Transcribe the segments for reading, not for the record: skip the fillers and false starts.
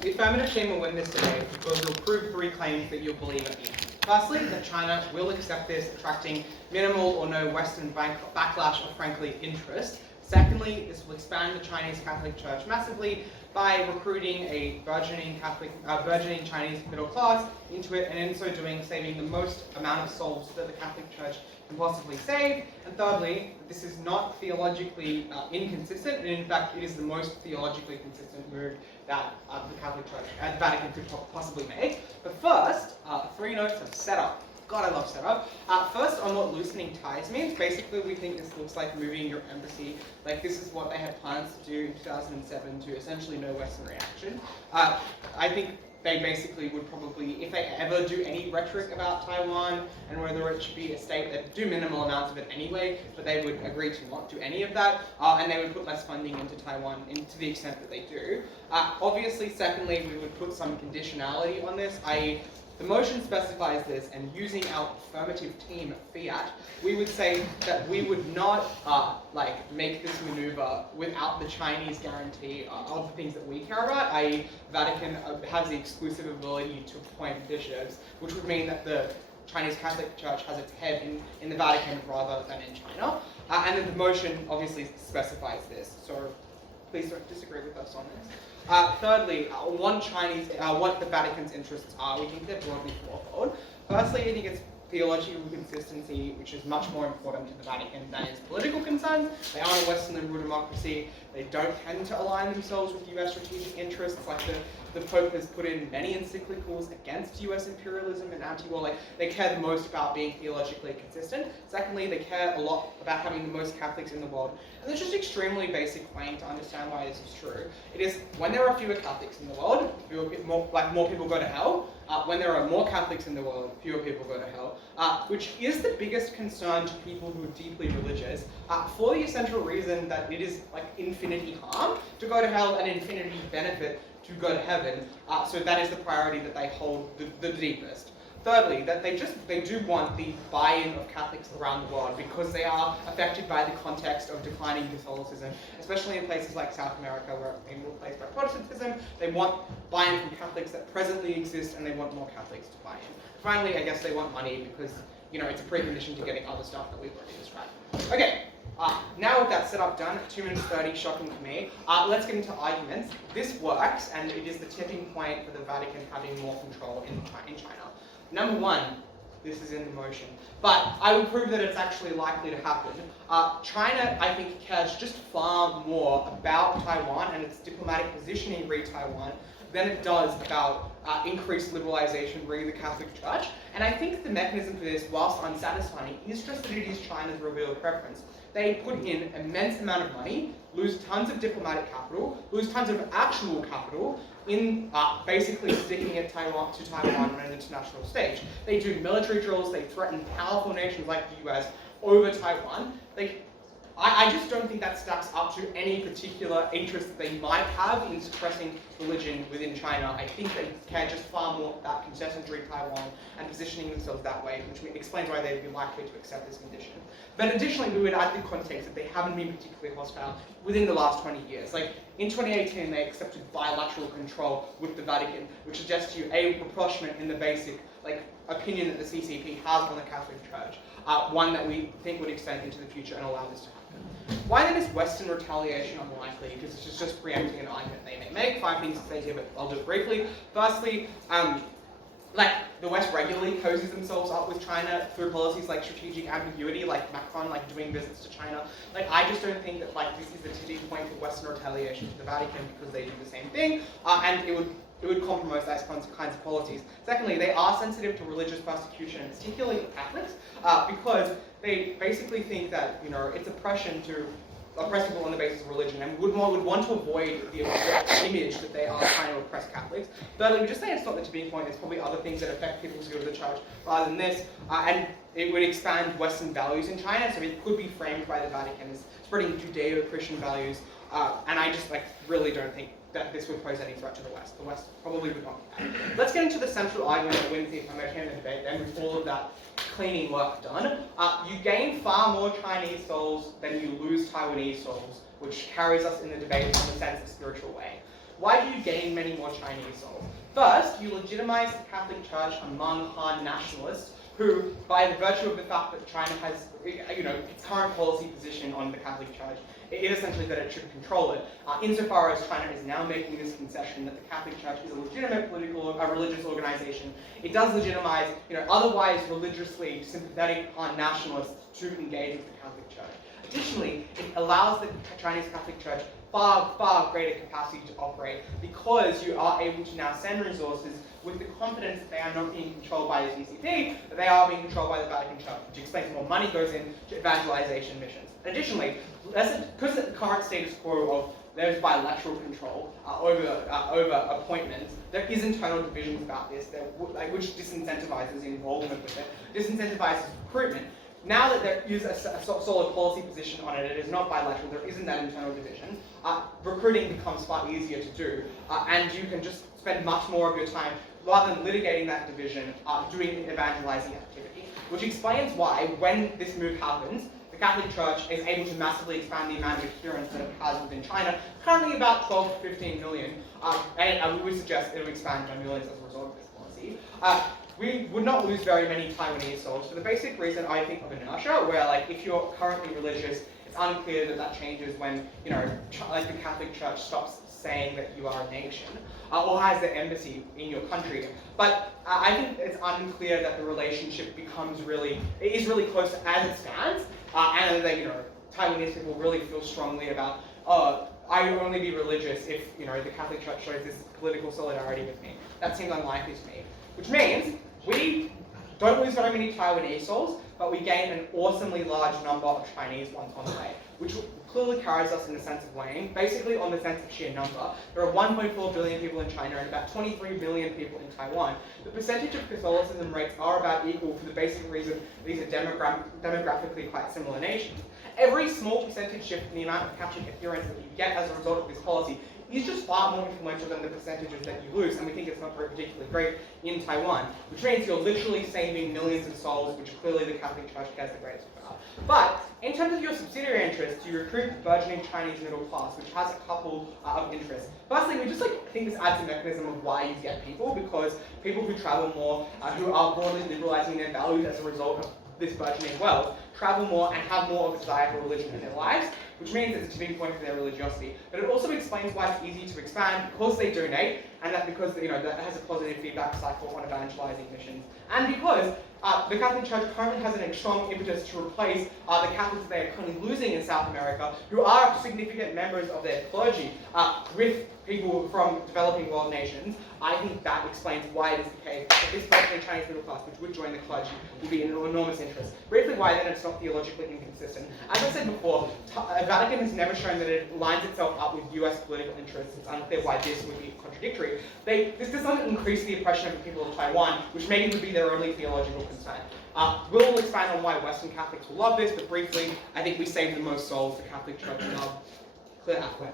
The affirmative team will win this debate because we'll prove 3 claims that you'll believe at the end. Firstly, that China will accept this, attracting minimal or no Western backlash or, frankly, interest. Secondly, this will expand the Chinese Catholic Church massively by recruiting a burgeoning Chinese middle class into it, and in so doing, saving the most amount of souls that the Catholic Church can possibly save. And thirdly, this is not theologically inconsistent, and in fact, it is the most theologically consistent move that the Catholic Church, the Vatican, could possibly make. But first, 3 notes of setup. God, I love setup. First, on what loosening ties means. Basically, we think this looks like moving your embassy. Like, this is what they had plans to do in 2007 to essentially no Western reaction. I think they basically would probably, if they ever do any rhetoric about Taiwan and whether it should be a state, they'd do minimal amounts of it anyway, but they would agree to not do any of that, and they would put less funding into Taiwan to the extent that they do. Obviously, secondly, we would put some conditionality on this, i.e., the motion specifies this, and using our affirmative team fiat, we would say that we would not make this maneuver without the Chinese guarantee of the things that we care about, i.e. Vatican has the exclusive ability to appoint bishops, which would mean that the Chinese Catholic Church has its head in the Vatican rather than in China. And then the motion obviously specifies this, so please don't disagree with us on this. Thirdly, what the Vatican's interests are, we think they're broadly fourfold. Firstly, I think it's theological consistency, which is much more important to the Vatican than its political concerns. They aren't a Western liberal democracy. They don't tend to align themselves with US strategic interests. Like the Pope has put in many encyclicals against US imperialism and anti-war. Like, they care the most about being theologically consistent. Secondly, they care a lot about having the most Catholics in the world. And there's just extremely basic way to understand why this is true. It is when there are fewer Catholics in the world, more people go to hell. When there are more Catholics in the world, fewer people go to hell, which is the biggest concern to people who are deeply religious, for the essential reason that it is like infinity harm to go to hell and infinity benefit to go to heaven. So that is the priority that they hold the deepest. Thirdly, that they do want the buy-in of Catholics around the world because they are affected by the context of declining Catholicism, especially in places like South America where it's being replaced by Protestantism. They want buy-in from Catholics that presently exist, and they want more Catholics to buy in. Finally, I guess they want money because, it's a precondition to getting other stuff that we've already described. Okay, now with that setup done, 2 minutes 30, shocking to me, let's get into arguments. This works, and it is the tipping point for the Vatican having more control in China. Number 1, this is in the motion, but I will prove that it's actually likely to happen. China, I think, cares just far more about Taiwan and its diplomatic positioning re-Taiwan than it does about increased liberalization re the Catholic Church. And I think the mechanism for this, whilst unsatisfying, is just that it is China's revealed preference. They put in immense amount of money, lose tons of diplomatic capital, lose tons of actual capital, in basically sticking at Taiwan on an international stage. They do military drills, they threaten powerful nations like the US over Taiwan. I just don't think that stacks up to any particular interest that they might have in suppressing religion within China. I think they care just far more about concessionary Taiwan and positioning themselves that way, which explains why they'd be likely to accept this condition. But additionally, we would add the context that they haven't been particularly hostile within the last 20 years. Like, in 2018, they accepted bilateral control with the Vatican, which suggests to you a rapprochement in the basic opinion that the CCP has on the Catholic Church, one that we think would extend into the future and allow this to happen. Why then is Western retaliation unlikely? Because it's just preempting an argument they may make. 5 things to say here, but I'll do it briefly. Firstly, the West regularly poses themselves up with China through policies like strategic ambiguity, like Macron, doing visits to China. I just don't think that this is the tipping point for Western retaliation to the Vatican because they do the same thing, and it would compromise those kinds of policies. Secondly, they are sensitive to religious persecution, particularly of Catholics, because they basically think that it's oppression to oppress people on the basis of religion, and would want to avoid the image that they are trying to oppress Catholics. Thirdly, we just say it's not the tipping point. There's probably other things that affect people's view of the church rather than this, and it would expand Western values in China, so it could be framed by the Vatican as spreading Judeo-Christian values, and I just really don't think that this would pose any threat to the West. The West probably would not be that. Let's get into the central argument that wins the affirmative debate, then with all of that cleaning work done. You gain far more Chinese souls than you lose Taiwanese souls, which carries us in the debate in the sense of spiritual way. why do you gain many more Chinese souls? First, you legitimize the Catholic Church among Han nationalists who, by the virtue of the fact that China has, its current policy position on the Catholic Church, it is essentially that it should control it. Insofar as China is now making this concession that the Catholic Church is a legitimate religious organization, it does legitimize, otherwise religiously sympathetic Han nationalists to engage with the Catholic Church. Additionally, it allows the Chinese Catholic Church far, far greater capacity to operate because you are able to now send resources with the confidence that they are not being controlled by the CCP, but they are being controlled by the Vatican Church, which explains more money goes into evangelization missions. Additionally, because of the current status quo of there's bilateral control over appointments, there is internal divisions about this, which disincentivizes involvement with it, disincentivizes recruitment. Now that there is a solid policy position on it, it is not bilateral, there isn't that internal division, recruiting becomes far easier to do, and you can just spend much more of your time, rather than litigating that division, doing evangelizing activity. Which explains why, when this move happens, the Catholic Church is able to massively expand the amount of adherents that it has within China, currently about 12 to 15 million, and we would suggest it will expand by millions as a result of this policy. We would not lose very many Taiwanese souls for the basic reason, I think, of inertia, where if you're currently religious, it's unclear that changes when, the Catholic Church stops saying that you are a nation, or has the embassy in your country. But I think it's unclear that the relationship is really close as it stands, and that, Taiwanese people really feel strongly about, I will only be religious if, the Catholic Church shows this political solidarity with me. That seems unlikely to me. Which means we don't lose very many Taiwanese souls, but we gain an awesomely large number of Chinese ones on the way, which clearly carries us in the sense of weighing. Basically, on the sense of sheer number, there are 1.4 billion people in China and about 23 million people in Taiwan. The percentage of Catholicism rates are about equal for the basic reason these are demographically quite similar nations. Every small percentage shift in the amount of Catholic adherents that you get as a result of this policy is just far more influential than the percentages that you lose, and we think it's not particularly great in Taiwan, which means you're literally saving millions of souls, which clearly the Catholic Church cares the greatest about. But in terms of your subsidiary interests, you recruit the burgeoning Chinese middle class, which has a couple of interests. Firstly, we just think this adds a mechanism of why you get people, because people who travel more, who are broadly liberalizing their values as a result of this burgeoning wealth, travel more and have more of a desire for religion in their lives, which means it's a tipping point for their religiosity. But it also explains why it's easy to expand because they donate, and that because that has a positive feedback cycle on evangelizing missions, and because the Catholic Church currently has a strong impetus to replace the Catholics they are currently losing in South America, who are significant members of their clergy, with people from developing world nations. I think that explains why it is the case that this burgeoning Chinese middle class, which would join the clergy, will be an enormous interest. Briefly, why then it's not theologically inconsistent. As I said before, Vatican has never shown that it lines itself up with US political interests. It's unclear why this would be contradictory. This does not increase the oppression of the people of Taiwan, which maybe would be their only theological concern. We'll expand on why Western Catholics will love this, but briefly, I think we save the most souls the Catholic Church love. Clear halfway.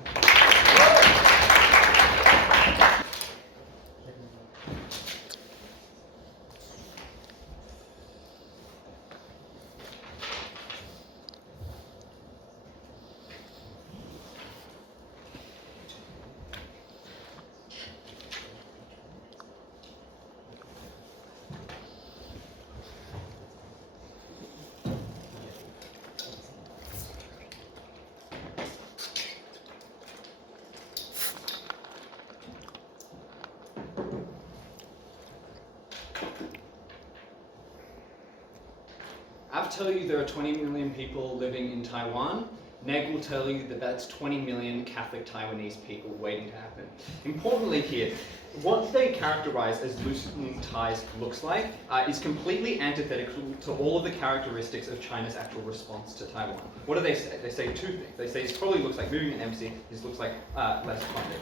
I'll tell you there are 20 million people living in Taiwan. Neg will tell you that that's 20 million Catholic Taiwanese people waiting to happen. Importantly here, what they characterize as loosening ties looks like is completely antithetical to all of the characteristics of China's actual response to Taiwan. What do they say? They say two things. They say this probably looks like moving an embassy, this looks like less funding.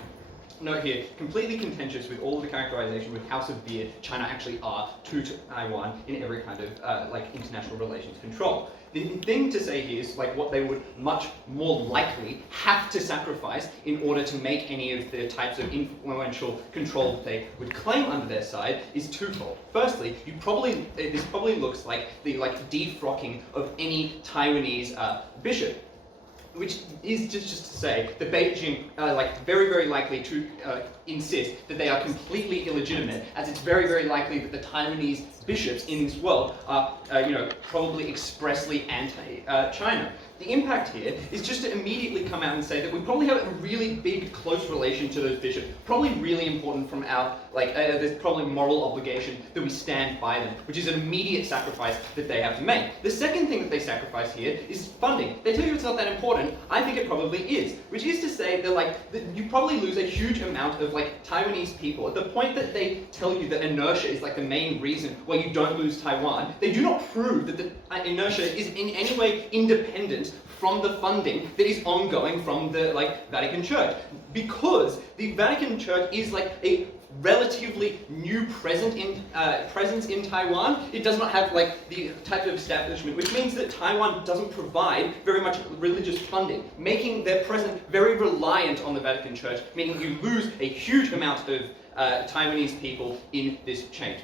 Note here, completely contentious with all of the characterization with how severe China actually are to Taiwan in every kind of international relations control. The thing to say here is what they would much more likely have to sacrifice in order to make any of the types of influential control that they would claim under their side is twofold. Firstly, this probably looks like the defrocking of any Taiwanese bishop. which is just to say that Beijing are very, very likely to insist that they are completely illegitimate, as it's very, very likely that the Taiwanese bishops in this world are, probably expressly anti-China. The impact here is just to immediately come out and say that we probably have a really big, close relation to those bishops, probably really important from our, there's probably moral obligation that we stand by them, which is an immediate sacrifice that they have to make. The second thing that they sacrifice here is funding. They tell you it's not that important. I think it probably is, which is to say that you probably lose a huge amount of Taiwanese people. At the point that they tell you that inertia is the main reason why you don't lose Taiwan, they do not prove that the inertia is in any way independent from the funding that is ongoing from the Vatican Church, because the Vatican Church is a relatively new presence in Taiwan. It does not have the type of establishment, which means that Taiwan doesn't provide very much religious funding, making their presence very reliant on the Vatican Church, meaning you lose a huge amount of Taiwanese people in this change.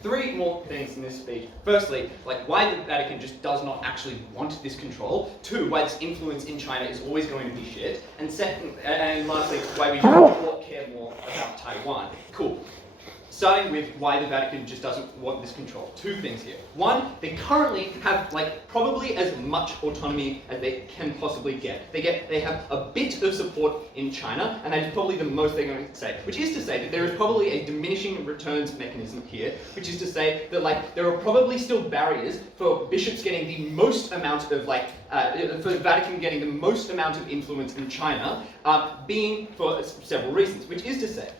3 more things in this speech. Firstly, why the Vatican just does not actually want this control. 2, why this influence in China is always going to be shit. And lastly, why we should care more about Taiwan. Cool. Starting with why the Vatican just doesn't want this control. 2 things here. 1, they currently have probably as much autonomy as they can possibly get. They have a bit of support in China, and that's probably the most they're going to say. Which is to say that there is probably a diminishing returns mechanism here, which is to say that there are probably still barriers for bishops getting the most amount of for the Vatican getting the most amount of influence in China, being for several reasons. Which is to say,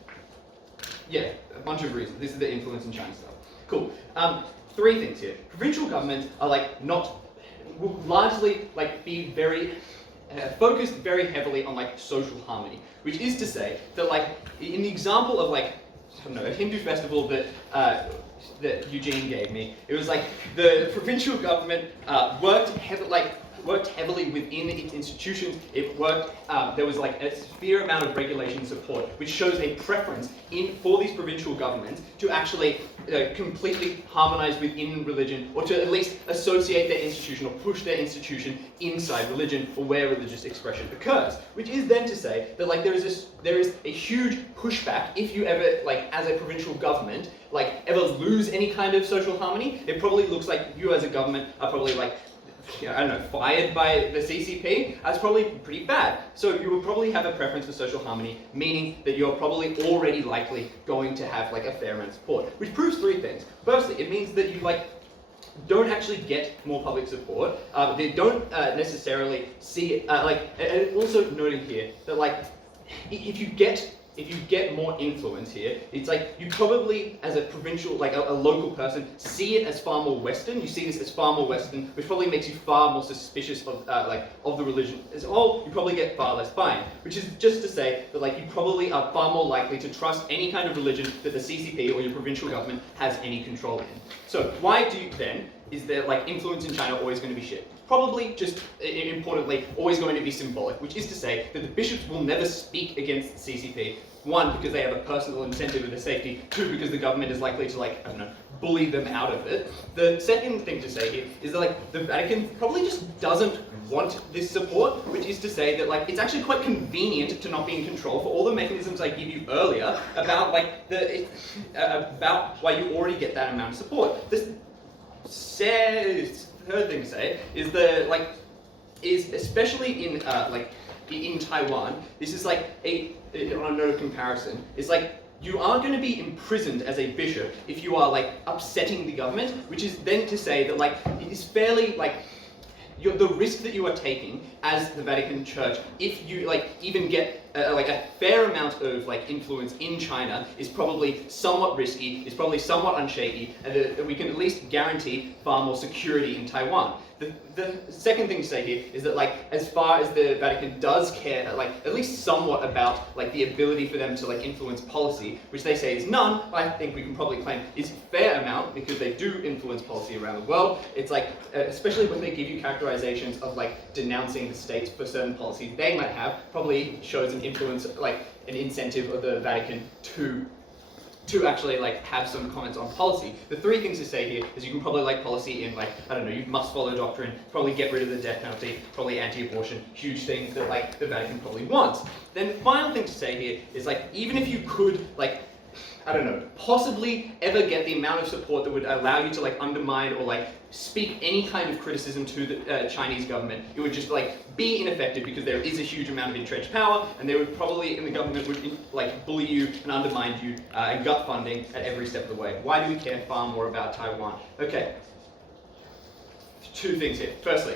yeah, a bunch of reasons. This is the influence in China stuff. Cool. 3 things here. Provincial governments are will largely be very focused very heavily on social harmony, which is to say that in the example of I don't know, a Hindu festival that Eugene gave me, it was the provincial government worked heavily within its institutions. It worked, there was a severe amount of regulation support, which shows a preference for these provincial governments to actually completely harmonize within religion, or to at least associate their institution or push their institution inside religion or where religious expression occurs. Which is then to say that there is a huge pushback if you ever, as a provincial government, ever lose any kind of social harmony. It probably looks like you as a government are probably fired by the CCP. That's probably pretty bad. So you will probably have a preference for social harmony, meaning that you're probably already likely going to have a fair amount of support. Which proves 3 things. Firstly, it means that you don't actually get more public support. They don't necessarily see and also noting here that if you get more influence here, it's you probably, as a provincial, a local person, see it as far more Western. You see this as far more Western, which probably makes you far more suspicious of the religion as a whole. You probably get far less buy-in, which is just to say that you probably are far more likely to trust any kind of religion that the CCP or your provincial government has any control in. So why do you then, is there influence in China always going to be shit? Probably just, importantly, always going to be symbolic, which is to say that the bishops will never speak against the CCP. 1, because they have a personal incentive of their safety. 2, because the government is likely to, bully them out of it. The second thing to say here is that, the Vatican probably just doesn't want this support, which is to say that, it's actually quite convenient to not be in control for all the mechanisms I gave you earlier about, about why you already get that amount of support. This third thing to say is is especially in Taiwan, this is on a note of comparison, is you are going to be imprisoned as a bishop if you are upsetting the government, which is then to say that it is fairly the risk that you are taking as the Vatican Church, if you even get a fair amount of influence in China, is probably somewhat risky, is probably somewhat unshaky, and that we can at least guarantee far more security in Taiwan. The second thing to say here is that as far as the Vatican does care at least somewhat about the ability for them to influence policy, which they say is none, I think we can probably claim is a fair amount, because they do influence policy around the world. It's especially when they give you characterizations of denouncing the states for certain policies they might have, probably shows an influence, an incentive of the Vatican to to actually like have some comments on policy. The three things to say here is you can probably like policy in like, I don't know, you must follow doctrine, probably get rid of the death penalty, probably anti-abortion, huge things that like the Vatican probably wants. Then the final thing to say here is like, even if you could like, I don't know, possibly ever get the amount of support that would allow you to like undermine or like speak any kind of criticism to the Chinese government, it would just like be ineffective because there is a huge amount of entrenched power, and they would probably, in the government would like bully you and undermine you and gut funding at every step of the way. Why do we care far more about Taiwan? Okay, two things here. Firstly,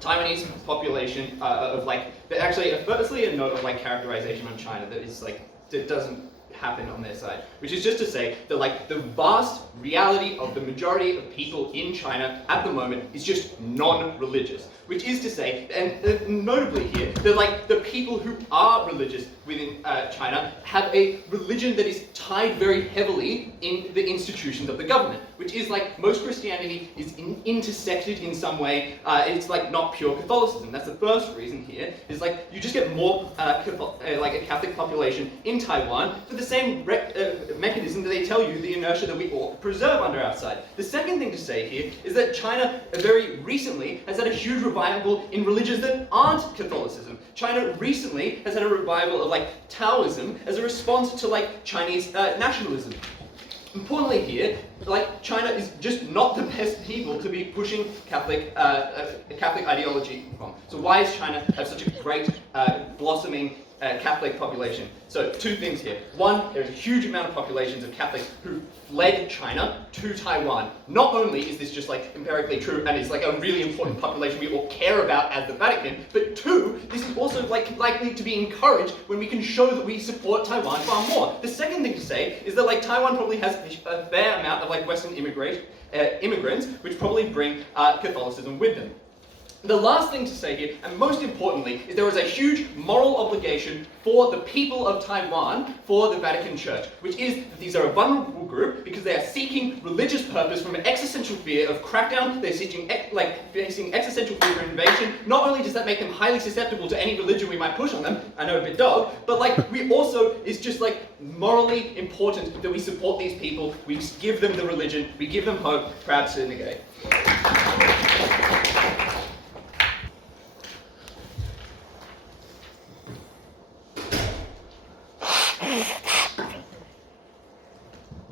Taiwanese population of like, actually, firstly a note of like characterization on China that is like, that doesn't happen on their side, which is just to say that like the vast reality of the majority of people in China at the moment is just non-religious, which is to say, and notably here, that like the people who are religious within China have a religion that is tied very heavily in the institutions of the government, which is like most Christianity is intersected in some way. It's like not pure Catholicism. That's the first reason here, is like you just get more like a Catholic population in Taiwan for the same mechanism that they tell you, the inertia that we all preserve under our side. The second thing to say here is that China very recently has had a huge revival in religions that aren't Catholicism. China recently has had a revival of like Taoism as a response to like Chinese nationalism. Importantly here, like China is just not the best people to be pushing Catholic ideology from. So why does China have such a great blossoming Catholic population? So two things here. One, there's a huge amount of populations of Catholics who fled China to Taiwan. Not only is this just like empirically true and it's like a really important population we all care about as the Vatican, but two, this is also like likely to be encouraged when we can show that we support Taiwan far more. The second thing to say is that like Taiwan probably has a fair amount of like Western immigrants, which probably bring Catholicism with them. The last thing to say here, and most importantly, is there is a huge moral obligation for the people of Taiwan for the Vatican Church, which is that these are a vulnerable group because they are seeking religious purpose from an existential fear of crackdown. They're facing existential fear of invasion. Not only does that make them highly susceptible to any religion we might push on them, I know a bit dog, but like we also, it's just like morally important that we support these people, we give them the religion, we give them hope, proud to negate.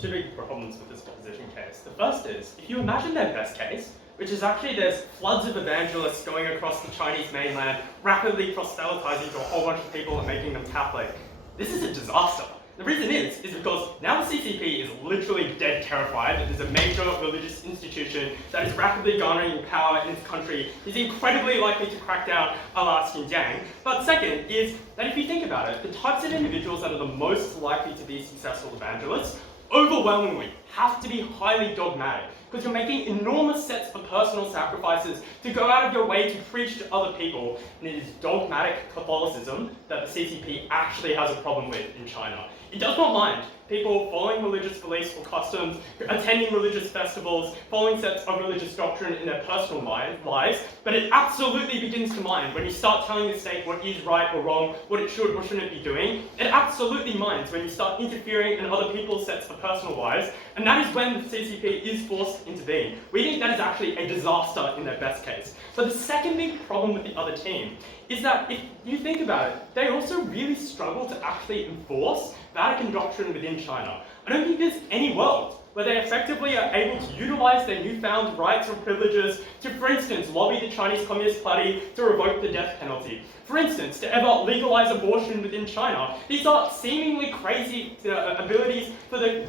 Two big problems with this opposition case. The first is, if you imagine their best case, which is actually there's floods of evangelists going across the Chinese mainland, rapidly proselytizing to a whole bunch of people and making them Catholic. This is a disaster. The reason is because now the CCP is literally dead terrified that there's a major religious institution that is rapidly garnering power in its country, is incredibly likely to crack down a la Xinjiang. But second is that if you think about it, the types of individuals that are the most likely to be successful evangelists overwhelmingly have to be highly dogmatic, because you're making enormous sets of personal sacrifices to go out of your way to preach to other people, and it is dogmatic Catholicism that the CCP actually has a problem with in China. It does not mind people following religious beliefs or customs, attending religious festivals, following sets of religious doctrine in their personal lives, but it absolutely begins to mind when you start telling the state what is right or wrong, what it should or shouldn't be doing. It absolutely minds when you start interfering in other people's sets of personal lives, and that is when the CCP is forced to intervene. We think that is actually a disaster in their best case. But the second big problem with the other team is that if you think about it, they also really struggle to actually enforce Vatican doctrine within China. I don't think there's any world where they effectively are able to utilize their newfound rights or privileges to, for instance, lobby the Chinese Communist Party to revoke the death penalty. For instance, to ever legalize abortion within China. These are seemingly crazy abilities for the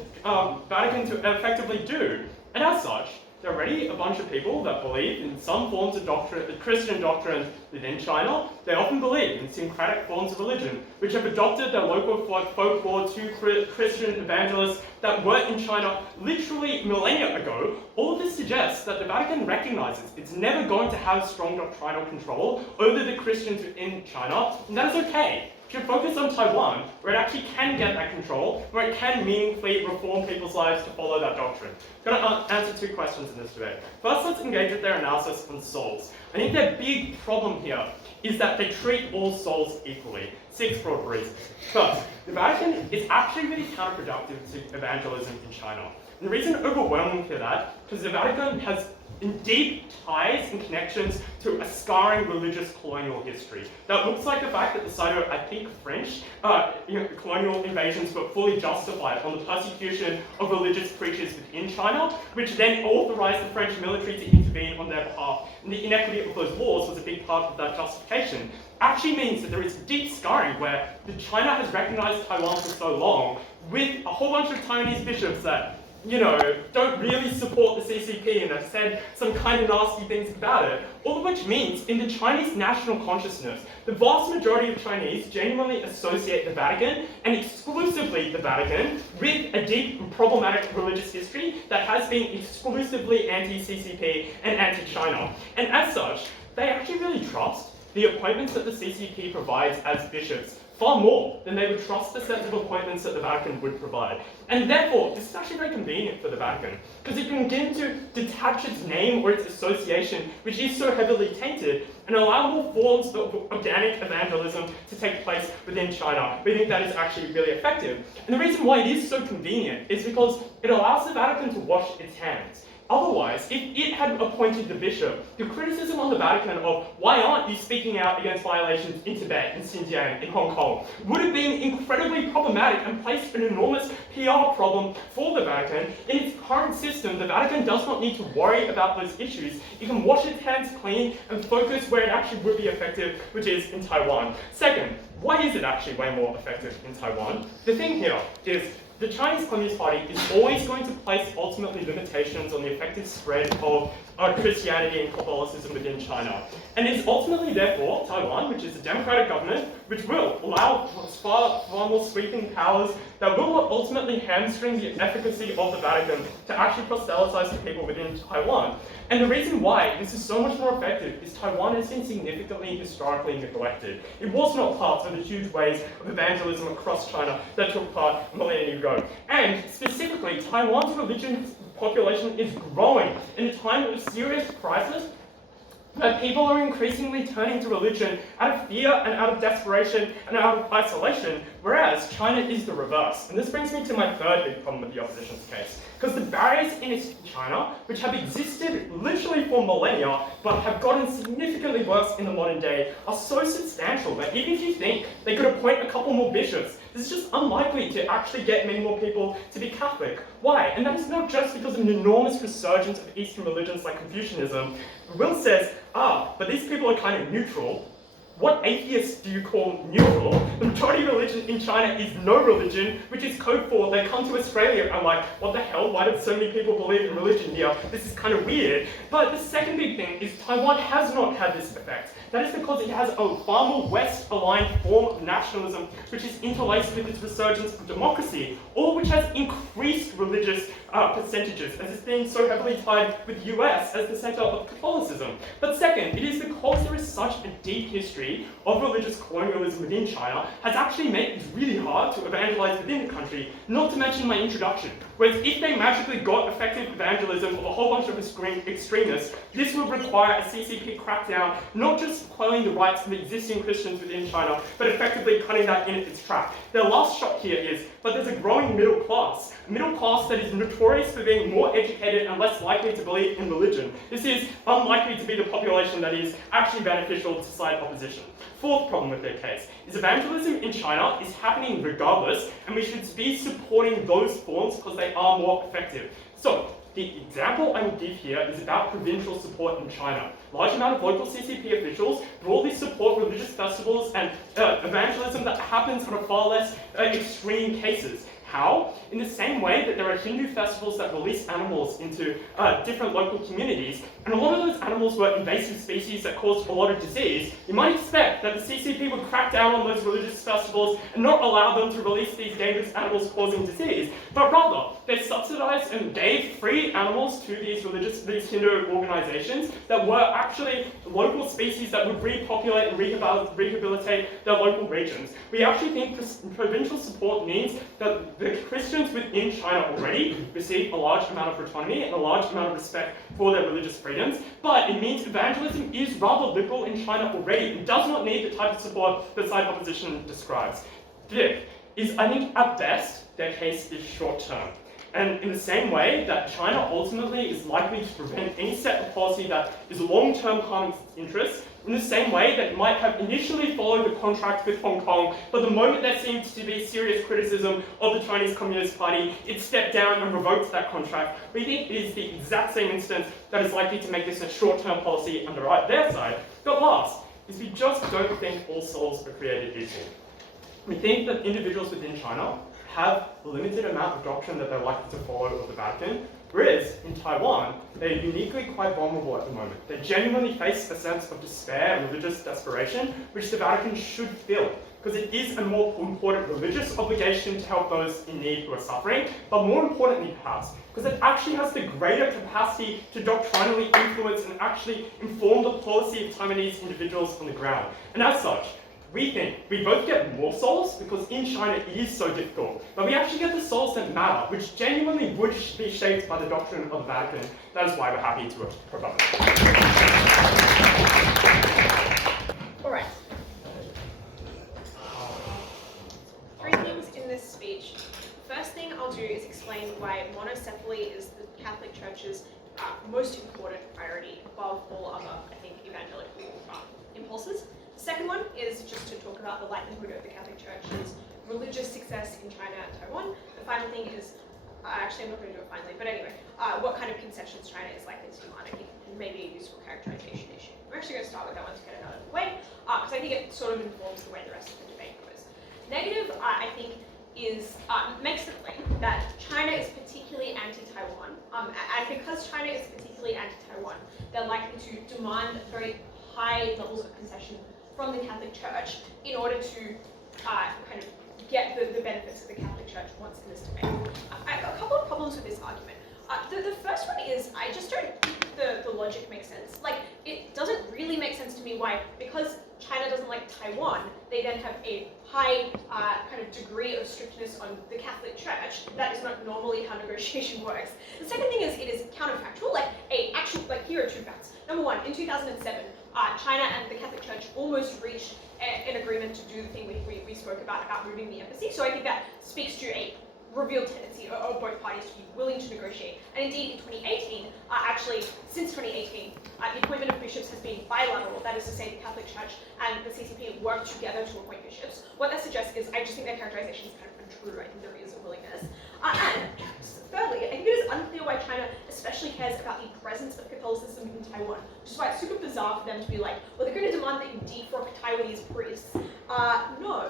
Vatican to effectively do. And as such, there are already a bunch of people that believe in some forms of doctrine, Christian doctrine within China. They often believe in syncretic forms of religion, which have adopted their local folklore to Christian evangelists that were in China literally millennia ago. All of this suggests that the Vatican recognizes it's never going to have strong doctrinal control over the Christians in China, and that is okay. should focus on Taiwan, where it actually can get that control, where it can meaningfully reform people's lives to follow that doctrine. I'm going to answer 2 questions in this debate. First, let's engage with their analysis on souls. I think their big problem here is that they treat all souls equally. 6 broad reasons. First, the Vatican is actually really counterproductive to evangelism in China. And the reason overwhelming for that, because the Vatican has deep ties and connections to a scarring religious colonial history. That looks like the fact that the Sino-French colonial invasions were fully justified on the persecution of religious preachers within China, which then authorized the French military to intervene on their behalf. And the inequity of those laws was a big part of that justification. Actually means that there is deep scarring where China has recognized Taiwan for so long with a whole bunch of Taiwanese bishops that don't really support the CCP and have said some kind of nasty things about it. All of which means, in the Chinese national consciousness, the vast majority of Chinese genuinely associate the Vatican, and exclusively the Vatican, with a deep and problematic religious history that has been exclusively anti-CCP and anti-China. And as such, they actually really trust the appointments that the CCP provides as bishops far more than they would trust the sets of appointments that the Vatican would provide. And therefore, this is actually very convenient for the Vatican, because it can begin to detach its name or its association, which is so heavily tainted, and allow more forms of organic evangelism to take place within China. We think that is actually really effective. And the reason why it is so convenient is because it allows the Vatican to wash its hands. Otherwise, if it had appointed the bishop, the criticism on the Vatican of why aren't you speaking out against violations in Tibet, in Xinjiang, in Hong Kong, would have been incredibly problematic and placed an enormous PR problem for the Vatican. In its current system, the Vatican does not need to worry about those issues. It can wash its hands clean and focus where it actually would be effective, which is in Taiwan. Second, why is it actually way more effective in Taiwan? The thing here is, the Chinese Communist Party is always going to place ultimately limitations on the effective spread of Christianity and Catholicism within China. And it's ultimately, therefore, Taiwan, which is a democratic government, which will allow far more sweeping powers that will ultimately hamstring the efficacy of the Vatican to actually proselytize to people within Taiwan. And the reason why this is so much more effective is Taiwan has been significantly historically neglected. It was not part of the huge waves of evangelism across China that took part a millennia ago. And specifically, Taiwan's religious population is growing in a time of serious crisis, that people are increasingly turning to religion out of fear and out of desperation and out of isolation, whereas China is the reverse. And this brings me to my third big problem with the opposition's case. Because the barriers in China, which have existed literally for millennia, but have gotten significantly worse in the modern day, are so substantial that even if you think they could appoint a couple more bishops, this is just unlikely to actually get many more people to be Catholic. Why? And that is not just because of an enormous resurgence of Eastern religions like Confucianism. Will says, but these people are kind of neutral. What atheists do you call neutral? The majority of religion in China is no religion, which is code for they come to Australia and like, what the hell? Why did so many people believe in religion here? This is kind of weird. But the second big thing is Taiwan has not had this effect. That is because it has a far more West-aligned form of nationalism, which is interlaced with its resurgence of democracy, or which has increased religious percentages, as it's being so heavily tied with the US as the center of Catholicism. But second, it is because there is such a deep history of religious colonialism within China, has actually made it really hard to evangelize within the country, not to mention my introduction. Whereas if they magically got effective evangelism of a whole bunch of extremists, this would require a CCP crackdown, not just quelling the rights of existing Christians within China, but effectively cutting that in its track. Their last shot here is, but there's a growing middle class that is notorious for being more educated and less likely to believe in religion. This is unlikely to be the population that is actually beneficial to side opposition. Fourth problem with their case is evangelism in China is happening regardless, and we should be supporting those forms because they are more effective. So, the example I will give here is about provincial support in China. Large amount of local CCP officials broadly support religious festivals and evangelism that happens on a far less extreme cases. How? In the same way that there are Hindu festivals that release animals into different local communities, and a lot of those animals were invasive species that caused a lot of disease, you might expect that the CCP would crack down on those religious festivals and not allow them to release these dangerous animals causing disease, but rather they subsidized and gave free animals to these Hindu organizations that were actually local species that would repopulate and rehabilitate their local regions. We actually think provincial support means that the Christians within China already receive a large amount of autonomy and a large amount of respect for their religious freedoms, but it means evangelism is rather liberal in China already and does not need the type of support that side opposition describes. This is, I think, at best, their case is short-term. And in the same way that China ultimately is likely to prevent any set of policy that is long-term harming its interests, in the same way that it might have initially followed the contract with Hong Kong, but the moment there seemed to be serious criticism of the Chinese Communist Party, it stepped down and revoked that contract. We think it is the exact same instance that is likely to make this a short-term policy under their side. But last, is we just don't think all souls are created equal. We think that individuals within China have a limited amount of doctrine that they're likely to follow of the Vatican, whereas in Taiwan, they're uniquely quite vulnerable at the moment. They genuinely face a sense of despair and religious desperation, which the Vatican should feel, because it is a more important religious obligation to help those in need who are suffering, but more importantly perhaps, because it actually has the greater capacity to doctrinally influence and actually inform the policy of Taiwanese individuals on the ground. And as such, we think we both get more souls because in China it is so difficult, but we actually get the souls that matter, which genuinely would be shaped by the doctrine of the Vatican. That is why we're happy to propose it. All right. 3 things in this speech. First thing I'll do is explain why monocephaly is the Catholic Church's most important priority above all other, I think, evangelical impulses. The second one is just to talk about the likelihood of the Catholic Church's religious success in China and Taiwan. The final thing is, actually I'm not going to do it finally, but anyway, what kind of concessions China is likely to demand, I think, maybe a useful characterization issue. I'm actually going to start with that one to get it out of the way, because I think it sort of informs the way the rest of the debate goes. Negative, I think, is makes the claim that China is particularly anti-Taiwan, and because China is particularly anti-Taiwan, they're likely to demand very high levels of concession from the Catholic Church in order to kind of get the benefits that the Catholic Church wants in this debate. I have a couple of problems with this argument. The first one is I just don't think the logic makes sense. Like, it doesn't really make sense to me why, because China doesn't like Taiwan, they then have a high kind of degree of strictness on the Catholic Church. That is not normally how negotiation works. The second thing is it is counterfactual. Like here are 2 facts. Number 1, in 2007, China and the Catholic Church almost reached an agreement to do the thing we spoke about moving the embassy. So I think that speaks to a revealed tendency of both parties to be willing to negotiate. And indeed, in 2018, actually, since 2018, the appointment of bishops has been bilateral. That is to say, the Catholic Church and the CCP work together to appoint bishops. What that suggests is, I just think that characterization is kind of untrue. I think there is a willingness. And thirdly, I think it is unclear why China especially cares about the presence of Catholicism in Taiwan, which is why it's super bizarre for them to be like, well, they're going to demand that you defrock Taiwanese priests. No.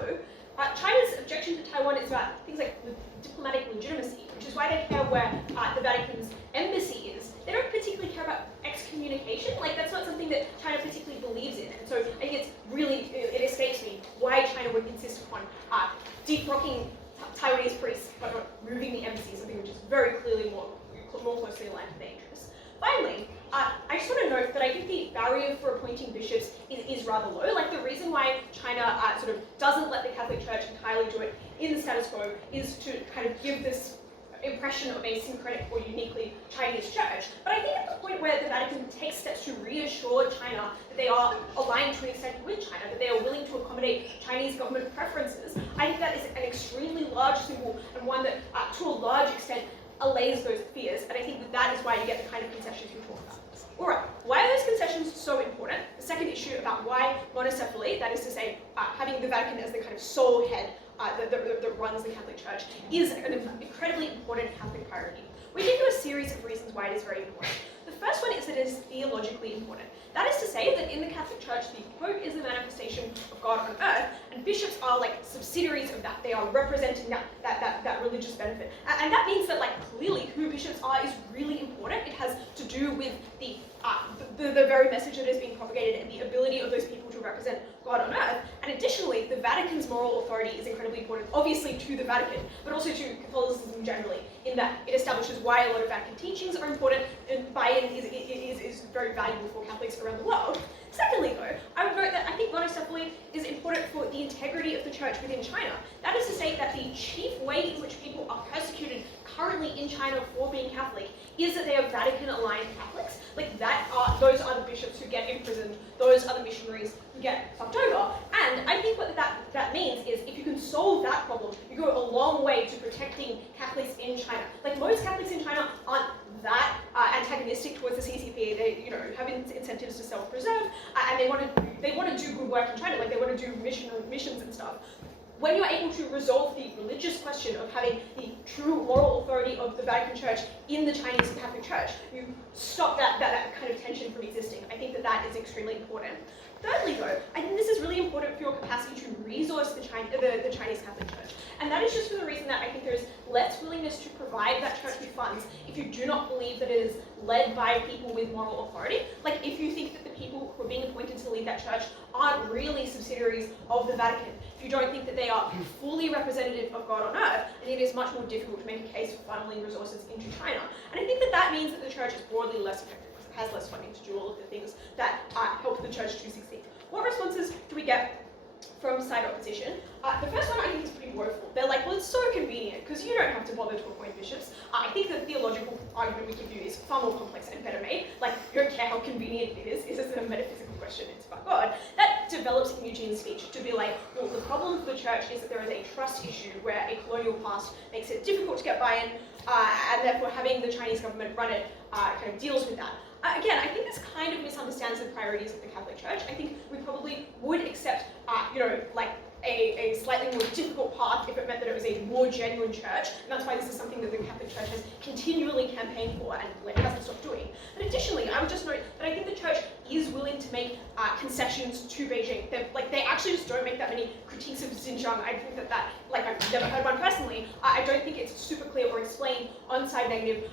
China's objection to Taiwan is about things like diplomatic legitimacy, which is why they care where the Vatican's embassy is. They don't particularly care about excommunication. Like, that's not something that China particularly believes in. And so I think it's really, it escapes me why China would insist upon defrocking Taiwanese priests, but not moving the embassy, something which is very clearly more closely aligned to their interests. Finally, I just want to note that I think the barrier for appointing bishops is rather low. Like, the reason why China sort of doesn't let the Catholic Church entirely do it in the status quo is to kind of give this impression of a syncretic or uniquely Chinese church. But I think at the point where the Vatican takes steps to reassure China that they are aligned to an extent with China, that they are willing to accommodate Chinese government preferences, I think that is an extremely large symbol and one that, to a large extent, allays those fears. And I think that is why you get the kind of concessions we talk about. Alright, why are those concessions so important? The second issue about why monocephaly, that is to say, having the Vatican as the kind of sole head that runs the Catholic Church, is an incredibly important Catholic priority. We give you a series of reasons why it is very important. The first one is that it is theologically important. That is to say that in the Catholic Church, the Pope is the manifestation of God on earth, and bishops are like subsidiaries of that. They are representing that religious benefit, and that means that like clearly who bishops are is really important. It has to do with the very message that is being propagated and the ability of those people to represent God on earth. And additionally, the Vatican's moral authority is incredibly important, obviously to the Vatican, but also to Catholicism generally, in that it establishes why a lot of Vatican teachings are important, and buy-in is very valuable for Catholics around the world. Secondly, though, I would note that I think monocephaly is important for the integrity of the church within China. That is to say that the chief way in which people are persecuted currently in China for being Catholic is that they are Vatican-aligned Catholics. Like those are the bishops who get imprisoned, those are the missionaries who get fucked over. And I think what that means is if you can solve that problem, you go a long way to protecting Catholics in China. Like most Catholics in China aren't that antagonistic towards the CCP. They, have incentives to self-preserve, and they want to do good work in China. Like they want to do missions and stuff. When you're able to resolve the religious question of having the true moral authority of the Vatican Church in the Chinese Catholic Church, you stop that kind of tension from existing. I think that is extremely important. Thirdly, though, I think this is really important for your capacity to resource the Chinese Catholic Church. And that is just for the reason that I think there's less willingness to provide that church with funds if you do not believe that it is led by people with moral authority. Like if you think that the people who are being appointed to lead that church aren't really subsidiaries of the Vatican, if you don't think that they are fully representative of God on earth, I think it is much more difficult to make a case for funneling resources into China. And I think that means that the church is broadly less effective, has less funding to do all of the things that help the church to succeed. What responses do we get from side opposition? The first one I think is pretty woeful. They're like, well, it's so convenient because you don't have to bother to appoint bishops. I think the theological argument we give you is far more complex and better made. Like, you don't care how convenient it is. This is a metaphysical question. It's about God. That develops in Eugene's speech to be like, well, the problem for the church is that there is a trust issue where a colonial past makes it difficult to get buy-in, and therefore having the Chinese government run it kind of deals with that. Again, I think this kind of misunderstands the priorities of the Catholic Church. I think we probably would accept, like a slightly more difficult path if it meant that it was a more genuine church, and that's why this is something that the Catholic Church has continually campaigned for and hasn't stopped doing. But additionally, I would just note that I think the church is willing to make concessions to Beijing. They actually just don't make that many critiques of Xinjiang. I think that I've never heard one personally. I don't think it's super clear or explained on side negative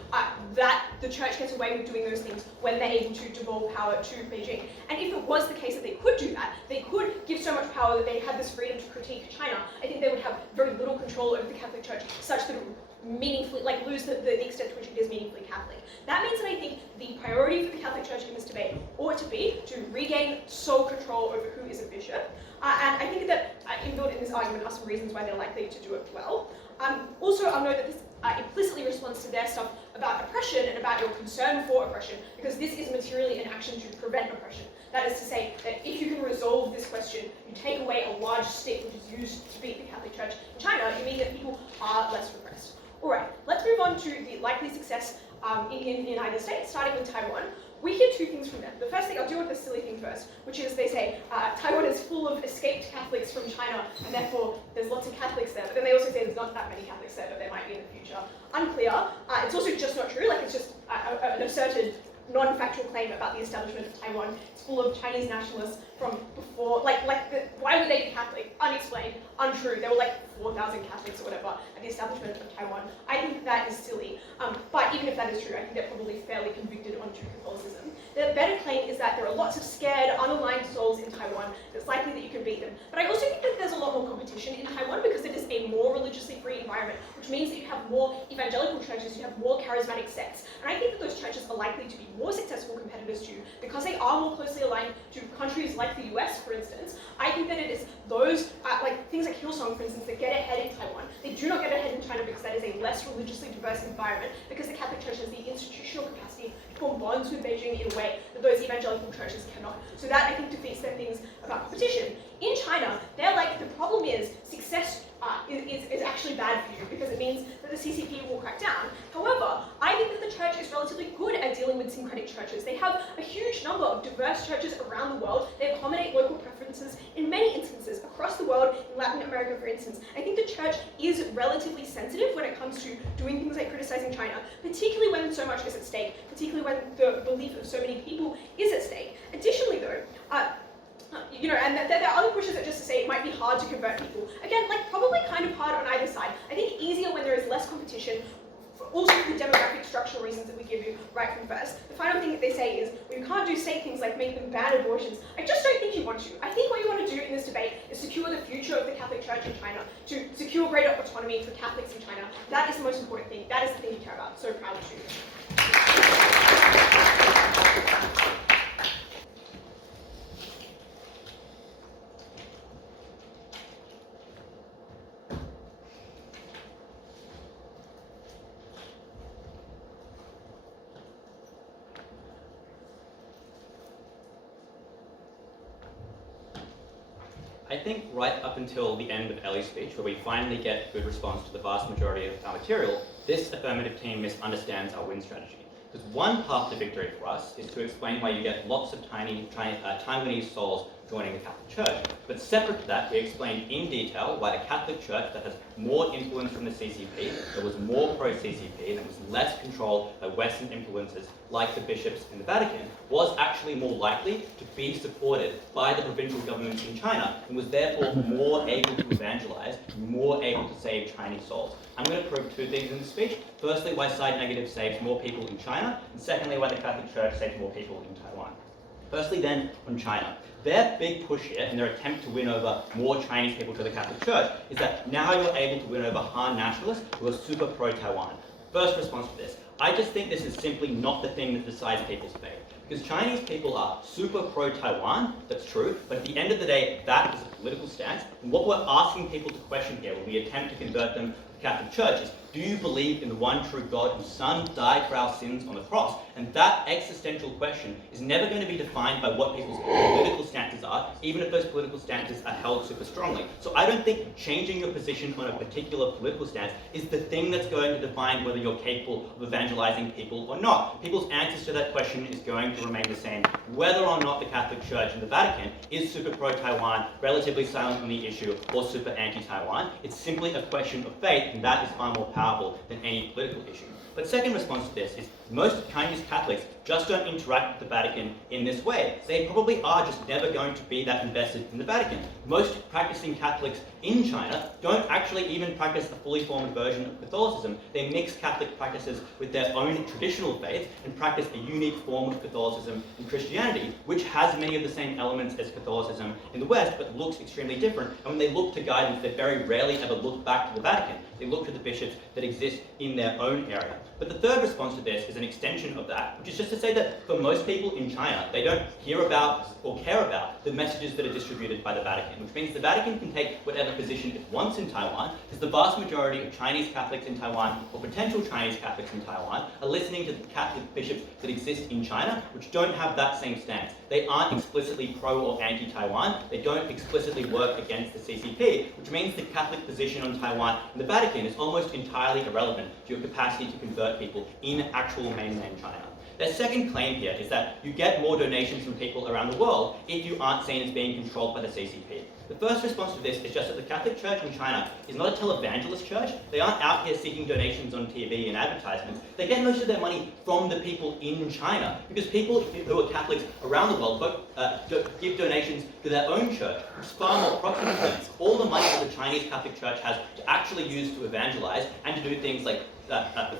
that the church gets away with doing those things when they're able to devolve power to Beijing. And if it was the case that they could do that, they could give so much power that they had this freedom to critique China, I think they would have very little control over the Catholic Church, such that it would meaningfully, lose the extent to which it is meaningfully Catholic. That means that I think the priority for the Catholic Church in this debate ought to be to regain sole control over who is a bishop. And I think that inbuilt in this argument are some reasons why they're likely to do it well. Also, I'll note that this implicitly responds to their stuff about oppression and about your concern for oppression, because this is materially an action to prevent oppression. That is to say that if you can resolve this question, you take away a large stick which is used to beat the Catholic Church in China, you mean that people are less repressed. Alright, let's move on to the likely success in the United States, starting with Taiwan. We hear two things from them. The first thing, I'll deal with the silly thing first, which is they say Taiwan is full of escaped Catholics from China, and therefore there's lots of Catholics there. But then they also say there's not that many Catholics there, but there might be in the future. Unclear. It's also just not true. Like, it's just an asserted non-factual claim about the establishment of Taiwan. It's full of Chinese nationalists from before, why would they be Catholic? Unexplained, untrue. There were 4,000 Catholics or whatever at the establishment of Taiwan. I think that is silly. But even if that is true, I think they're probably fairly convicted on true Catholicism. The better claim is that there are lots of scared, unaligned souls in Taiwan. It's likely that you can beat them. But I also think that there's a lot more competition in Taiwan because it is a more religiously free environment, which means that you have more evangelical churches, you have more charismatic sects. And I think that those churches are likely to be more successful competitors to you because they are more closely aligned to countries like the US, for instance. I think that it is those, things like Hillsong, for instance, that get ahead in Taiwan. They do not get ahead in China because that is a less religiously diverse environment, because the Catholic Church has the institutional capacity to form bonds with Beijing in a way that those evangelical churches cannot. So that, I think, defeats their things about competition. In China, they're the problem is success is actually bad for you because it means that the CCP will crack down. However, I think that the church is relatively good at dealing with syncretic churches. They have a huge number of diverse churches around the world. They accommodate local preferences in many instances across the world, in Latin America, for instance. I think the church is relatively sensitive when it comes to doing things like criticizing China, particularly when so much is at stake, particularly when the belief of so many people is at stake. Additionally, though, and there are other pushes that just to say it might be hard to convert people. Again, like probably kind of hard on either side. I think easier when there is less competition, also for the demographic structural reasons that we give you right from first. The final thing that they say is, well, you can't say things like make them ban abortions. I just don't think you want to. I think what you want to do in this debate is secure the future of the Catholic Church in China, to secure greater autonomy for Catholics in China. That is the most important thing. That is the thing you care about. So proud of you. I think right up until the end of Ellie's speech, where we finally get good response to the vast majority of our material, this affirmative team misunderstands our win strategy. Because one path to victory for us is to explain why you get lots of Taiwanese souls joining the Catholic Church. But separate to that, we explained in detail why the Catholic Church that has more influence from the CCP, that was more pro-CCP, that was less controlled by Western influences like the bishops in the Vatican, was actually more likely to be supported by the provincial governments in China, and was therefore more able to evangelize, more able to save Chinese souls. I'm going to prove two things in this speech. Firstly, why side negative saves more people in China, and secondly, why the Catholic Church saves more people in Taiwan. Firstly then, on China. Their big push here, and their attempt to win over more Chinese people to the Catholic Church, is that now you're able to win over Han nationalists who are super pro-Taiwan. First response to this, I just think this is simply not the thing that decides people's faith. Because Chinese people are super pro-Taiwan, that's true, but at the end of the day, that is a political stance. And what we're asking people to question here when we attempt to convert them to the Catholic Church is, do you believe in the one true God whose Son died for our sins on the cross? And that existential question is never going to be defined by what people's political stances are, even if those political stances are held super strongly. So I don't think changing your position on a particular political stance is the thing that's going to define whether you're capable of evangelizing people or not. People's answers to that question is going to remain the same, whether or not the Catholic Church and the Vatican is super pro-Taiwan, relatively silent on the issue, or super anti-Taiwan. It's simply a question of faith, and that is far more powerful than any political issue. But second response to this is most Chinese Catholics just don't interact with the Vatican in this way. They probably are just never going to be that invested in the Vatican. Most practicing Catholics in China don't actually even practice a fully formed version of Catholicism. They mix Catholic practices with their own traditional faith and practice a unique form of Catholicism and Christianity, which has many of the same elements as Catholicism in the West, but looks extremely different. And when they look to guidance, they very rarely ever look back to the Vatican. They look to the bishops that exist in their own area. But the third response to this is an extension of that, which is just to say that for most people in China, they don't hear about or care about the messages that are distributed by the Vatican, which means the Vatican can take whatever position it wants in Taiwan, because the vast majority of Chinese Catholics in Taiwan, or potential Chinese Catholics in Taiwan, are listening to the Catholic bishops that exist in China, which don't have that same stance. They aren't explicitly pro or anti-Taiwan. They don't explicitly work against the CCP, which means the Catholic position on Taiwan and the Vatican is almost entirely irrelevant to your capacity to convert people in actual mainland China. Their second claim here is that you get more donations from people around the world if you aren't seen as being controlled by the CCP. The first response to this is just that the Catholic Church in China is not a televangelist church. They aren't out here seeking donations on TV and advertisements. They get most of their money from the people in China, because people who are Catholics around the world give donations to their own church, which is far more proximate to them. All the money that the Chinese Catholic Church has to actually use to evangelize and to do things like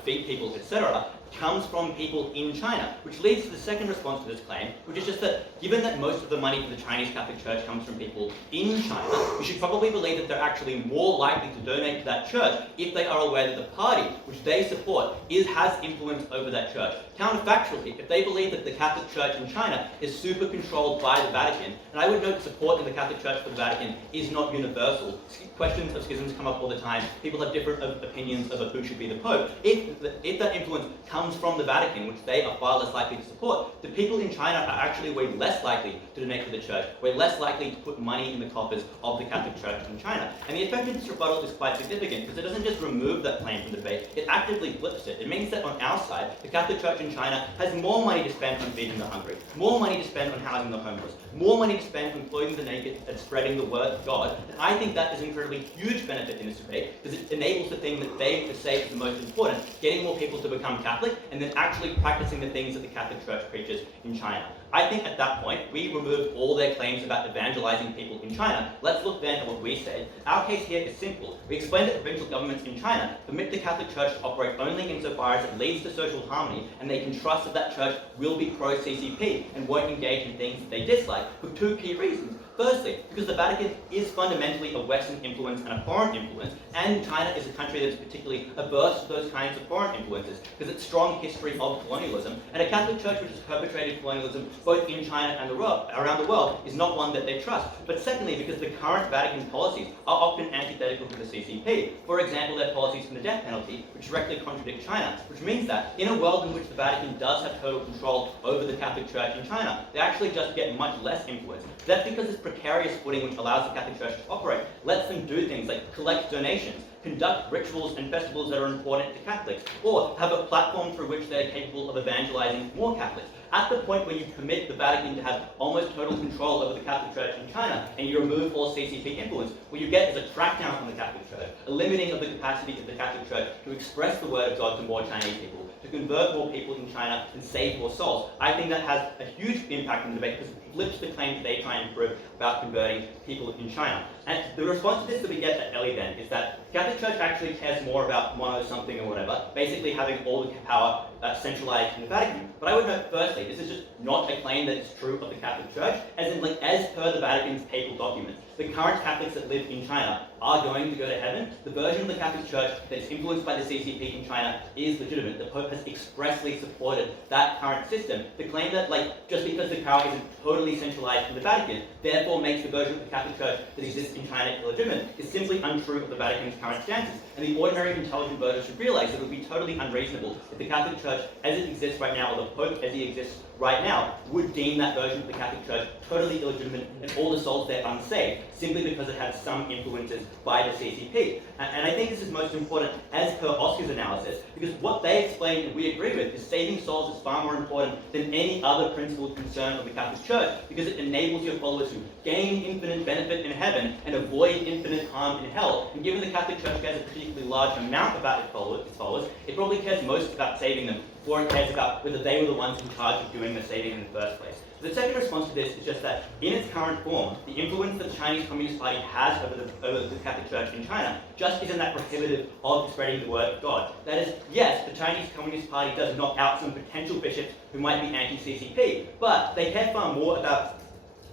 feed people, etc., comes from people in China, which leads to the second response to this claim, which is just that given that most of the money for the Chinese Catholic Church comes from people in China, you should probably believe that they're actually more likely to donate to that church if they are aware that the party which they support has influence over that church. Counterfactually, if they believe that the Catholic Church in China is super controlled by the Vatican, and I would note support in the Catholic Church for the Vatican is not universal. Questions of schisms come up all the time. People have different opinions over who should be the Pope. If that influence comes from the Vatican, which they are far less likely to support, the people in China are actually way less likely to donate to the church, way less likely to put money in the coffers of the Catholic Church in China. And the effect of this rebuttal is quite significant, because it doesn't just remove that claim from the debate, it actively flips it. It means that on our side, the Catholic Church in China has more money to spend on feeding the hungry, more money to spend on housing the homeless, more money to spend on clothing the naked and spreading the word of God. And I think that is an incredibly huge benefit in this debate, because it enables the thing that they say is the most important, getting more people to become Catholic, and then actually practicing the things that the Catholic Church preaches in China. I think at that point, we removed all their claims about evangelizing people in China. Let's look then at what we said. Our case here is simple. We explained that provincial governments in China permit the Catholic Church to operate only insofar as it leads to social harmony, and they can trust that that church will be pro-CCP and won't engage in things that they dislike for two key reasons. Firstly, because the Vatican is fundamentally a Western influence and a foreign influence, and China is a country that is particularly averse to those kinds of foreign influences, because its strong history of colonialism, and a Catholic Church which has perpetrated colonialism both in China and around the world is not one that they trust. But secondly, because the current Vatican policies are often antithetical to the CCP. For example, their policies on the death penalty, which directly contradict China, which means that in a world in which the Vatican does have total control over the Catholic Church in China, they actually just get much less influence. That's because this precarious footing which allows the Catholic Church to operate lets them do things like collect donations, conduct rituals and festivals that are important to Catholics, or have a platform through which they're capable of evangelizing more Catholics. At the point where you permit the Vatican to have almost total control over the Catholic Church in China, and you remove all CCP influence, what you get is a crackdown on the Catholic Church, a limiting of the capacity of the Catholic Church to express the word of God to more Chinese people, to convert more people in China and save more souls. I think that has a huge impact on the debate because it flips the claims they try and prove about converting people in China. And the response to this that we get at Ellie then is that the Catholic Church actually cares more about mono something or whatever, basically having all the power centralized in the Vatican. But I would note firstly, this is just not a claim that is true of the Catholic Church, as per the Vatican's papal documents. The current Catholics that live in China are going to go to heaven. The version of the Catholic Church that is influenced by the CCP in China is legitimate. The Pope has expressly supported that current system. The claim that, just because the power isn't totally centralized in the Vatican, therefore makes the version of the Catholic Church that exists in China illegitimate, is simply untrue of the Vatican's current stances. And the ordinary intelligent voter should realize that it would be totally unreasonable if the Catholic Church, as it exists right now, or the Pope as he exists right now, would deem that version of the Catholic Church totally illegitimate and all the souls there unsaved, simply because it had some influences by the CCP. And I think this is most important as per Oscar's analysis, because what they explain and we agree with is saving souls is far more important than any other principal concern of the Catholic Church, because it enables your followers to gain infinite benefit in heaven and avoid infinite harm in hell. And given the Catholic Church cares a particularly large amount about its followers, it probably cares most about saving them before it cares about whether they were the ones in charge of doing the saving in the first place. The second response to this is just that, in its current form, the influence that the Chinese Communist Party has over the Catholic Church in China just isn't that prohibitive of spreading the word of God. That is, yes, the Chinese Communist Party does knock out some potential bishops who might be anti-CCP, but they care far more about.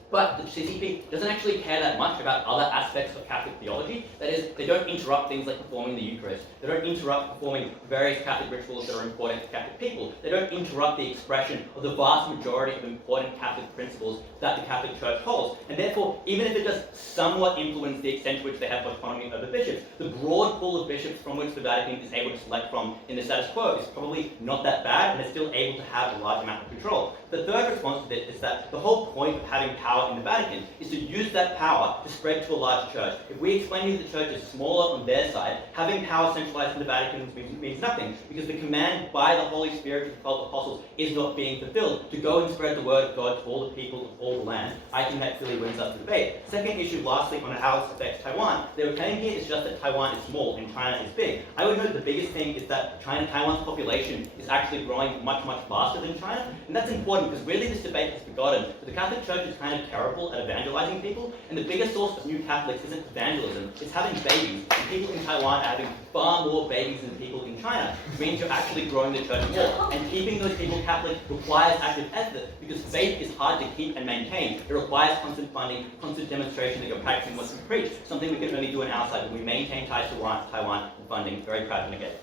But the CCP doesn't actually care that much about other aspects of Catholic theology. That is, they don't interrupt things like performing the Eucharist. They don't interrupt performing various Catholic rituals that are important to Catholic people. They don't interrupt the expression of the vast majority of important Catholic principles that the Catholic Church holds. And therefore, even if it does somewhat influence the extent to which they have autonomy over bishops, the broad pool of bishops from which the Vatican is able to select from in the status quo is probably not that bad, and they're still able to have a large amount of control. The third response to this is that the whole point of having power in the Vatican is to use that power to spread to a larger church. If we explain to you the church is smaller on their side, having power centralized in the Vatican means nothing, because the command by the Holy Spirit to the 12 apostles is not being fulfilled, to go and spread the word of God to all the people of all the land. I think that clearly wins up the debate. Second issue, lastly, on how this affects Taiwan. Their claim here is just that Taiwan is small and China is big. I would note the biggest thing is that Taiwan's population is actually growing much, much faster than China, and that's important because really this debate has forgotten that the Catholic Church is kind of terrible at evangelizing people, and the biggest source of new Catholics isn't evangelism, it's having babies. And people in Taiwan are having far more babies than people in China, which means you're actually growing the church more. And keeping those people Catholic requires active effort, because faith is hard to keep and maintain. It requires constant funding, constant demonstration that you're practicing what you preach, something we can only do on our side when we maintain ties to Taiwan and funding. Very proud to get it.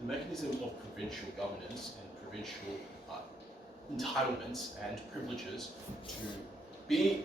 The mechanism of provincial governance and provincial entitlements and privileges to be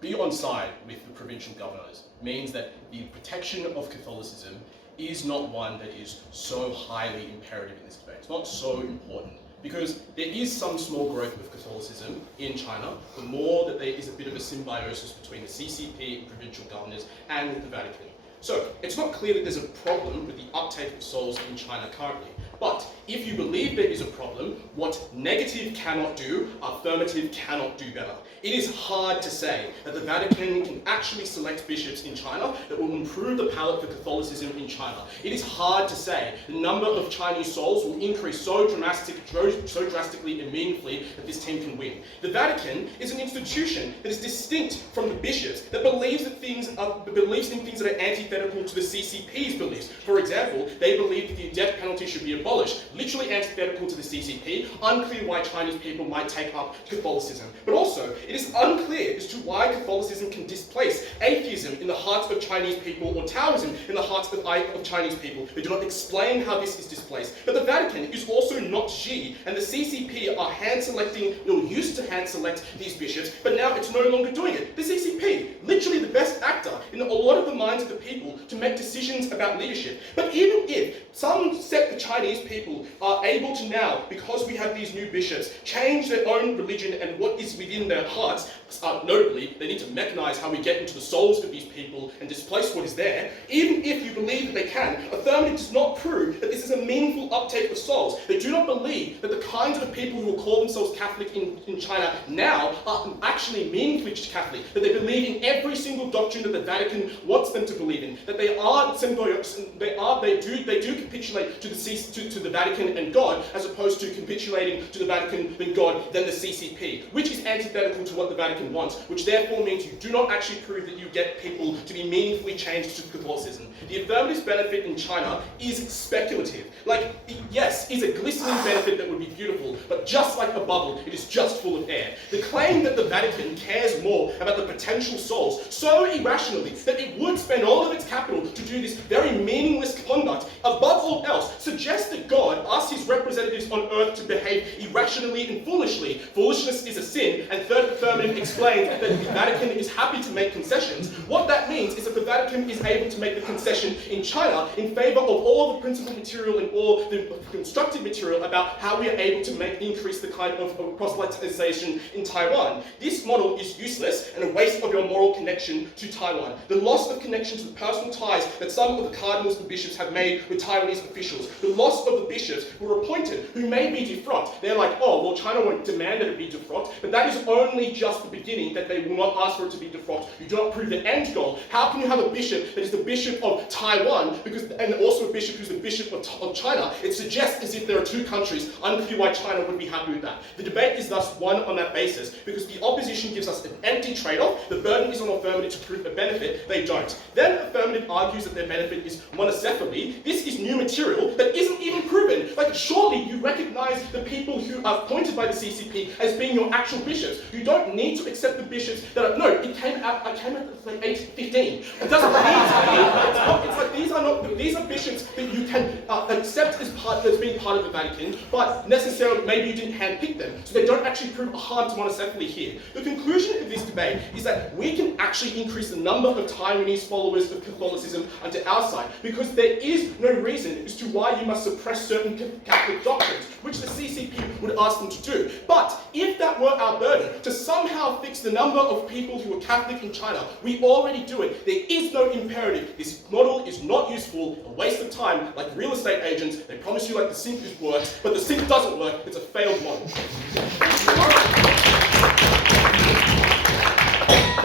be on side with the provincial governors means that the protection of Catholicism is not one that is so highly imperative in this debate. It's not so important, because there is some small growth of Catholicism in China, the more that there is a bit of a symbiosis between the CCP and provincial governors and the Vatican. So it's not clear that there's a problem with the uptake of souls in China currently. But if you believe there is a problem, what negative cannot do, affirmative cannot do better. It is hard to say that the Vatican can actually select bishops in China that will improve the palette for Catholicism in China. It is hard to say the number of Chinese souls will increase so drastically and meaningfully that this team can win. The Vatican is an institution that is distinct from the bishops, that believes in things that are antithetical to the CCP's beliefs. For example, they believe that the death penalty should be abolished, literally antithetical to the CCP, unclear why Chinese people might take up Catholicism. But also, it is unclear as to why Catholicism can displace atheism in the hearts of Chinese people or Taoism in the hearts of Chinese people. They do not explain how this is displaced. But the Vatican is also not Xi, and the CCP are hand-selecting, or used to hand-select these bishops, but now it's no longer doing it. The CCP, literally the best actor in a lot of the minds of the people to make decisions about leadership. But even if some set the Chinese people are able to now, because we have these new bishops, change their own religion and what is within their hearts, notably, they need to mechanize how we get into the souls of these people and displace what is there. Even if you believe that they can, affirmative does not prove that this is a meaningful uptake of souls. They do not believe that the kinds of people who will call themselves Catholic in China now are actually meaningfully Catholic, that they believe in every single doctrine that the Vatican wants them to believe in, that they are symbiotes, they do capitulate to the Vatican and God, as opposed to capitulating to the Vatican and God, then the CCP, which is antithetical to what the Vatican wants, which therefore means you do not actually prove that you get people to be meaningfully changed to Catholicism. The affirmative's benefit in China is speculative. Yes, is a glistening benefit that would be beautiful, but just like a bubble, it is just full of air. The claim that the Vatican cares more about the potential souls so irrationally that it would spend all of its capital to do this very meaningless conduct, above all else, suggests that God asked his representatives on earth to behave irrationally and foolishly. Foolishness is a sin, and Third Affirmative explains that the Vatican is happy to make concessions. What that means is that the Vatican is able to make the concession in China in favor of all the principal material and all the constructive material about how we are able to increase the kind of proselytization in Taiwan. This model is useless and a waste of your moral connection to Taiwan. The loss of connection to the personal ties that some of the cardinals and bishops have made with Taiwanese officials. The loss of the bishops who were appointed, who may be defrocked. They're like, oh, well, China won't demand that it be defrocked, but that is only just the beginning, that they will not ask for it to be defrocked. You do not prove the end goal. How can you have a bishop that is the bishop of Taiwan, and also a bishop who's the bishop of China? It suggests as if there are two countries. Unclear why China would be happy with that. The debate is thus won on that basis, because the opposition gives us an empty trade-off. The burden is on affirmative to prove a benefit. They don't. Then affirmative argues that their benefit is monocephaly. This is new material that isn't even proven. Surely you recognize the people who are appointed by the CCP as being your actual bishops. You don't need to accept the bishops that are, no, I came at 8:15. It doesn't need to be. These are bishops that you can accept as being part of the Vatican, but necessarily maybe you didn't handpick them, so they don't actually prove a harm to monocephaly here. The conclusion of this debate is that we can actually increase the number of Taiwanese followers of Catholicism onto our side, because there is no reason as to why you must suppress certain Catholic doctrines, which the CCP would ask them to do. But if that were our burden, to somehow fix the number of people who are Catholic in China, we already do it. There is no imperative. This model is not useful, a waste of time, like real estate agents. They promise you the sink works, but the sink doesn't work. It's a failed model.